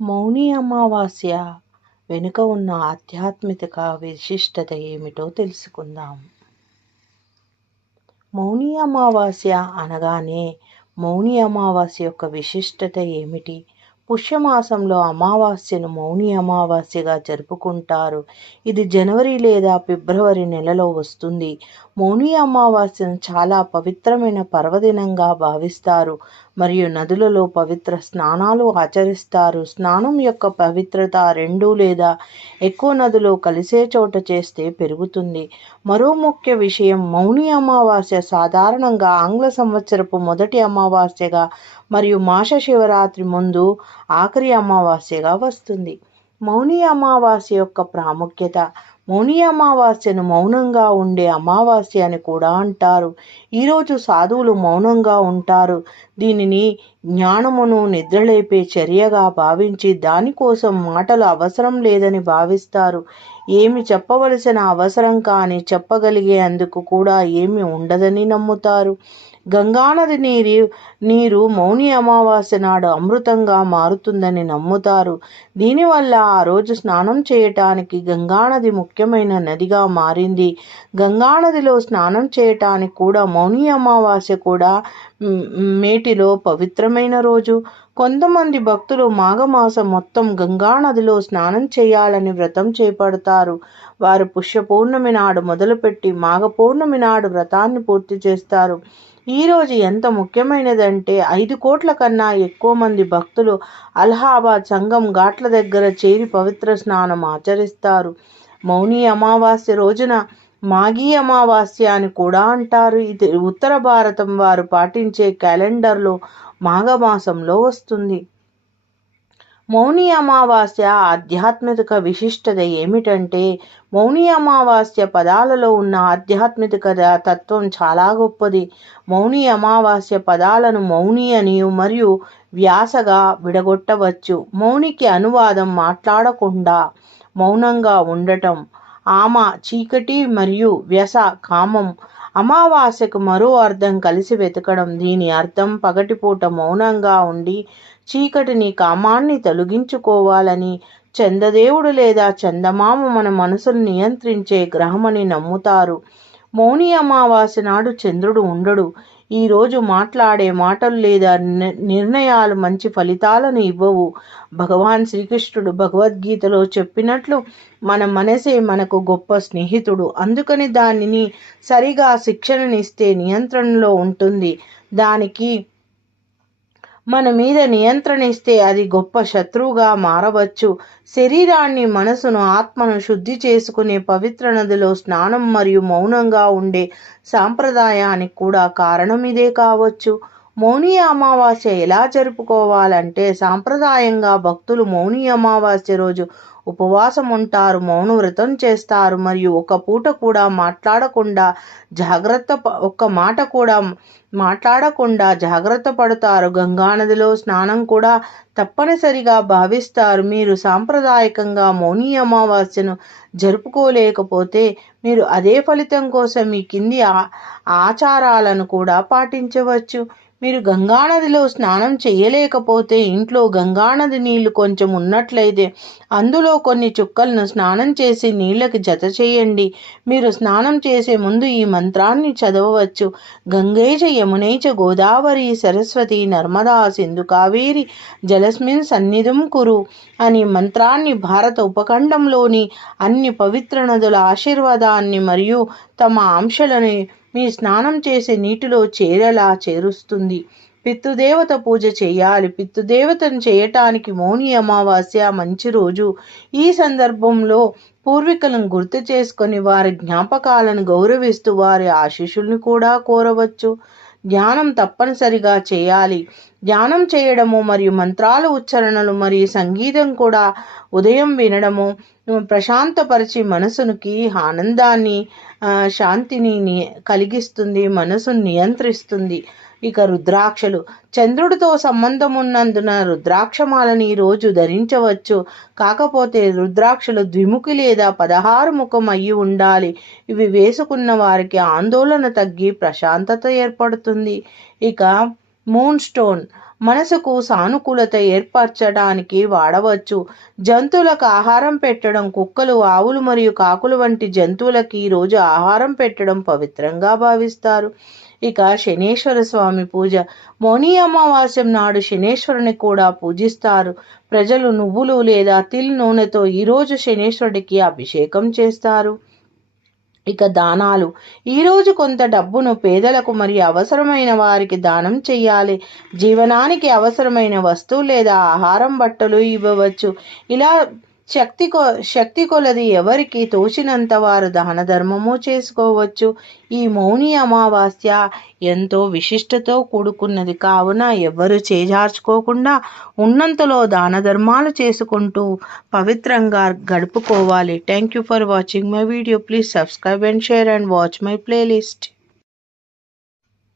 మౌని అమావాస్య వెనుక ఉన్న ఆధ్యాత్మిక విశిష్టత ఏమిటో తెలుసుకుందాం. మౌని అమావాస్య అనగానే మౌని అమావాస్య యొక్క విశిష్టత ఏమిటి? పుష్యమాసంలో అమావాస్యను మౌని అమావాస్యగా జరుపుకుంటారు. ఇది జనవరి లేదా ఫిబ్రవరి నెలలో వస్తుంది. మౌని అమావాస్యను చాలా పవిత్రమైన పర్వదినంగా భావిస్తారు. మరియు నదులలో పవిత్ర స్నానాలు ఆచరిస్తారు. స్నానం యొక్క పవిత్రత రెండు లేదా ఎక్కువ నదులు కలిసే చోట చేస్తే పెరుగుతుంది. మరో ముఖ్య విషయం మౌని అమావాస్య సాధారణంగా ఆంగ్ల సంవత్సరపు మొదటి అమావాస్యగా మరియు మాస శివరాత్రి ముందు ఆఖరి అమావాస్యగా వస్తుంది. మౌని అమావాస్య యొక్క ప్రాముఖ్యత మౌని అమావాస్యను మౌనంగా ఉండే అమావాస్య అని కూడా అంటారు. ఈరోజు సాధువులు మౌనంగా ఉంటారు. దీనిని జ్ఞానమును నిద్రలేపే చర్యగా భావించి దానికోసం మాటలు అవసరం లేదని భావిస్తారు. ఏమి చెప్పవలసిన అవసరం కానీ చెప్పగలిగే అందుకు కూడా ఏమి ఉండదని నమ్ముతారు. గంగానది నీరు నీరు మౌని అమావాస్య నాడు అమృతంగా మారుతుందని నమ్ముతారు. దీనివల్ల ఆ రోజు స్నానం చేయటానికి గంగానది ముఖ్యమైన నదిగా మారింది. గంగానదిలో స్నానం చేయటానికి కూడా మౌని అమావాస్య కూడా మేటిలో పవిత్రమైన రోజు. కొంతమంది భక్తులు మాఘమాసం మొత్తం గంగానదిలో స్నానం చేయాలని వ్రతం చేపడతారు. వారు పుష్య పౌర్ణమి నాడు మొదలుపెట్టి మాఘ పౌర్ణమి నాడు వ్రతాన్ని పూర్తి చేస్తారు. ఈరోజు ఎంత ముఖ్యమైనదంటే ఐదు కోట్ల కన్నా ఎక్కువ మంది భక్తులు అలహాబాద్ సంఘం ఘాట్ల దగ్గర చేరి పవిత్ర స్నానం ఆచరిస్తారు. మౌని అమావాస్య రోజున మాఘీ అమావాస్య అని కూడా అంటారు. ఇది ఉత్తర భారతం వారు పాటించే క్యాలెండర్లో మాఘమాసంలో వస్తుంది. మౌని అమావాస్య ఆధ్యాత్మిక విశిష్టత ఏమిటంటే మౌని అమావాస్య పదాలలో ఉన్న ఆధ్యాత్మిక తత్వం చాలా గొప్పది. మౌని అమావాస్య పదాలను మౌని అని మరియు వ్యాసగా విడగొట్టవచ్చు. మౌనికి అనువాదం మాట్లాడకుండా మౌనంగా ఉండటం. ఆమ చీకటి మరియు వ్యస కామం అమావాస్యకు మరో అర్థం కలిసి వెతకడం దీని అర్థం పగటిపూట మౌనంగా ఉండి చీకటిని కామాన్ని తొలగించుకోవాలని చందదేవుడు లేదా చందమామ మన మనసును నియంత్రించే గ్రహమని నమ్ముతారు. మౌని అమావాస్య నాడు చంద్రుడు ఉండడు. ఈరోజు మాట్లాడే మాటలు లేదా నిర్ణయాలు మంచి ఫలితాలను ఇవ్వవు. భగవాన్ శ్రీకృష్ణుడు భగవద్గీతలో చెప్పినట్లు మన మనసే మనకు గొప్ప స్నేహితుడు. అందుకని దానిని సరిగా శిక్షణనిస్తే నియంత్రణలో ఉంటుంది. దానికి మన మీద నియంత్రణిస్తే అది గొప్ప శత్రువుగా మారవచ్చు. శరీరాన్ని మనసును ఆత్మను శుద్ధి చేసుకునే పవిత్ర నదిలో స్నానం మరియు మౌనంగా ఉండే సాంప్రదాయానికి కూడా కారణం ఇదే కావచ్చు. మౌని అమావాస్య ఎలా జరుపుకోవాలంటే సాంప్రదాయంగా భక్తులు మౌని అమావాస్య రోజు ఉపవాసం ఉంటారు మౌన వ్రతం చేస్తారు. మరియు ఒక పూట కూడా మాట్లాడకుండా జాగ్రత్త ఒక్క మాట కూడా మాట్లాడకుండా జాగ్రత్త పడతారు. గంగానదిలో స్నానం కూడా తప్పనిసరిగా భావిస్తారు. మీరు సాంప్రదాయకంగా మౌని అమావాస్యను జరుపుకోలేకపోతే మీరు అదే ఫలితం కోసం ఈ కింది ఆచారాలను కూడా పాటించవచ్చు. మీరు గంగానదిలో స్నానం చేయలేకపోతే ఇంట్లో గంగానది నీళ్ళు కొంచెం ఉన్నట్లయితే అందులో కొన్ని చుక్కలను స్నానం చేసి నీళ్ళకి జత చేయండి. మీరు స్నానం చేసే ముందు ఈ మంత్రాన్ని చదవవచ్చు. గంగేచ యమునైచ గోదావరి సరస్వతి నర్మదా సింధు కావేరి జలస్మిన్ సన్నిధం కురు అని మంత్రాన్ని భారత ఉపఖండంలోని అన్ని పవిత్ర నదుల ఆశీర్వాదాన్ని మరియు తమ ఆంశలని మీ స్నానం చేసే నీటిలో చేరేలా చేరుస్తుంది. పితృదేవత పూజ చేయాలి. పితృదేవతను చేయటానికి మౌని అమావాస్య మంచి రోజు. ఈ సందర్భంలో పూర్వీకులను గుర్తు చేసుకొని వారి జ్ఞాపకాలను గౌరవిస్తూ వారి ఆశీస్సుల్ని కూడా కోరవచ్చు. ధ్యానం తప్పనిసరిగా చేయాలి. ధ్యానం చేయడము మరియు మంత్రాల ఉచ్చారణలు మరియు సంగీతం కూడా ఉదయం వినడము ప్రశాంతపరిచి మనసునికి ఆనందాన్ని శాంతిని కలిగిస్తుంది మనసును నియంత్రిస్తుంది. ఇక రుద్రాక్షలు. చంద్రుడితో సంబంధం ఉన్నందున రుద్రాక్షమాలని రోజు ధరించవచ్చు. కాకపోతే రుద్రాక్షలు ద్విముఖి లేదా పదహారు ముఖం అయ్యి ఉండాలి. ఇవి వేసుకున్న వారికి ఆందోళన తగ్గి ప్రశాంతత ఏర్పడుతుంది. ఇక మూన్ స్టోన్ మనసుకు సానుకూలత ఏర్పరచడానికి వాడవచ్చు. జంతువులకు ఆహారం పెట్టడం కుక్కలు ఆవులు మరియు కాకులు వంటి జంతువులకి ఈరోజు ఆహారం పెట్టడం పవిత్రంగా భావిస్తారు. ఇక శనేశ్వర స్వామి పూజ. మౌని అమావాస్యం నాడు శనేశ్వరుని కూడా పూజిస్తారు. ప్రజలు నువ్వులు లేదా తిల్ నూనెతో ఈరోజు శనేశ్వరుడికి అభిషేకం చేస్తారు. ఇక దానాలు. ఈరోజు కొంత డబ్బును పేదలకు మరియు అవసరమైన వారికి దానం చేయాలి జీవనానికి అవసరమైన వస్తువు లేదా ఆహారం బట్టలు ఇవ్వవచ్చు. ఇలా శక్తి కొ శక్తి కొలది ఎవరికి తోచినంత వారు దాన ధర్మము చేసుకోవచ్చు. ఈ మౌని అమావాస్య ఎంతో విశిష్టతో కూడుకున్నది. కావున ఎవరు చేజార్చుకోకుండా ఉన్నంతలో దాన ధర్మాలు చేసుకుంటూ పవిత్రంగా గడుపుకోవాలి. Thank you for watching my video please subscribe and share and watch my playlist